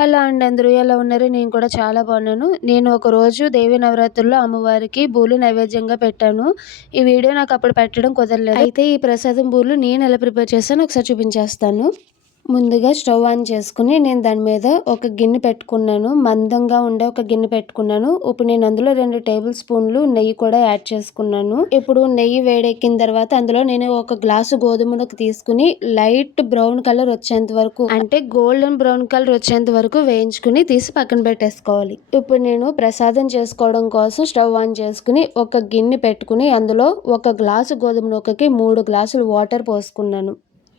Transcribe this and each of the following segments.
Hello అండి అందరూ ఎలా ఉన్నారు? నేను కూడా చాలా బాగున్నాను. నేను ఒకరోజు దేవి నవరాత్రుల్లో అమ్మవారికి బూలు నైవేద్యంగా పెట్టాను. ఈ వీడియో నాకు అప్పుడు పెట్టడం కుదరలేదు. అయితే ఈ ప్రసాదం బూలు నేను ఎలా ప్రిపేర్ చేస్తానో ఒకసారి చూపించేస్తాను. ముందుగా స్టవ్ ఆన్ చేసుకుని నేను దాని మీద ఒక గిన్నె పెట్టుకున్నాను. మందంగా ఉండే ఒక గిన్నె పెట్టుకున్నాను. ఇప్పుడు నేను అందులో రెండు టేబుల్ స్పూన్లు నెయ్యి కూడా యాడ్ చేసుకున్నాను. ఇప్పుడు నెయ్యి వేడెక్కిన తర్వాత అందులో నేను ఒక గ్లాసు గోధుమలకు తీసుకుని లైట్ బ్రౌన్ కలర్ వచ్చేంత వరకు అంటే గోల్డెన్ బ్రౌన్ కలర్ వచ్చేంత వరకు వేయించుకుని తీసి పక్కన పెట్టేసుకోవాలి. ఇప్పుడు నేను ప్రసాదం చేసుకోవడం కోసం స్టవ్ ఆన్ చేసుకుని ఒక గిన్నె పెట్టుకుని అందులో ఒక గ్లాసు గోధుమ నూకకి మూడు గ్లాసులు వాటర్ పోసుకున్నాను.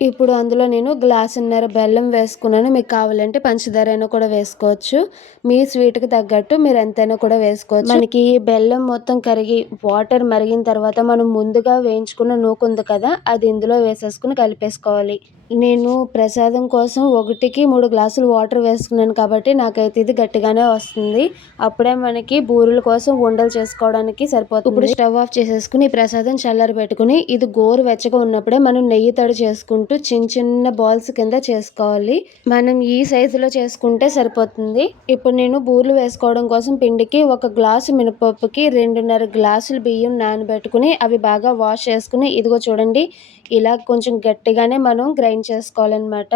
ఇప్పుడు అందులో నేను గ్లాసున్నర బెల్లం వేసుకున్నాను. మీకు కావాలంటే పంచదార అయినా కూడా వేసుకోవచ్చు. మీ స్వీట్కి తగ్గట్టు మీరు ఎంతైనా కూడా వేసుకోవచ్చు. మనకి బెల్లం మొత్తం కరిగి వాటర్ మరిగిన తర్వాత మనం ముందుగా వేయించుకున్న నూకు ఉంది కదా అది ఇందులో వేసేసుకుని కలిపేసుకోవాలి. నేను ప్రసాదం కోసం ఒకటికి మూడు గ్లాసులు వాటర్ వేసుకున్నాను కాబట్టి నాకైతే ఇది గట్టిగానే వస్తుంది. అప్పుడే మనకి బూరెల కోసం ఉండలు చేసుకోవడానికి సరిపోతుంది. ఇప్పుడు స్టవ్ ఆఫ్ చేసేసుకుని ప్రసాదం చల్లారి పెట్టుకుని ఇది గోరు వెచ్చగా ఉన్నప్పుడే మనం నెయ్యి తడి చేసుకుంటూ చిన్న చిన్న బాల్స్ కింద చేసుకోవాలి. మనం ఈ సైజులో చేసుకుంటే సరిపోతుంది. ఇప్పుడు నేను బూరెలు వేసుకోవడం కోసం పిండికి ఒక గ్లాసు మినపప్పుకి రెండున్నర గ్లాసులు బియ్యం నానబెట్టుకుని అవి బాగా వాష్ చేసుకుని ఇదిగో చూడండి ఇలా కొంచెం గట్టిగానే మనం గ్రైండ్ చేసుకోవాలన్నమాట.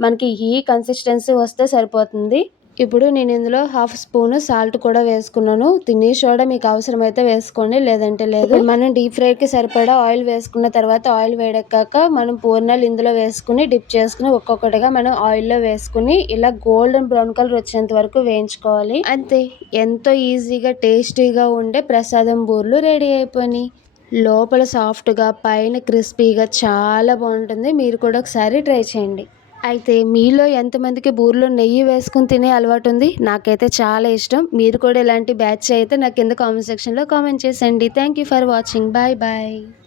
మనకి ఈ కన్సిస్టెన్సీ వస్తే సరిపోతుంది. ఇప్పుడు నేను ఇందులో హాఫ్ స్పూన్ సాల్ట్ కూడా వేసుకున్నాను. తినే సోడా మీకు అవసరమైతే వేసుకోండి లేదంటే లేదు. మనం డీప్ ఫ్రైకి సరిపడా ఆయిల్ వేసుకున్న తర్వాత ఆయిల్ వేడెక్కాక మనం పూర్ణాలు ఇందులో వేసుకుని డిప్ చేసుకుని ఒక్కొక్కటిగా మనం ఆయిల్లో వేసుకుని ఇలా గోల్డెన్ బ్రౌన్ కలర్ వచ్చేంత వరకు వేయించుకోవాలి. అంతే. ఎంతో ఈజీగా టేస్టీగా ఉండే ప్రసాదం బూర్లు రెడీ అయిపోయినాయి. లోపల సాఫ్ట్గా పైన క్రిస్పీగా చాలా బాగుంటుంది. మీరు కూడా ఒకసారి ట్రై చేయండి. అయితే మీలో ఎంతమందికి బూరెలో నెయ్యి వేసుకుని తినే అలవాటు ఉంది? నాకైతే చాలా ఇష్టం. మీరు కూడా ఇలాంటి బ్యాచ్ అయితే నాకు కింద కామెంట్ సెక్షన్లో కామెంట్ చేసేయండి. Thank you for watching. Bye bye.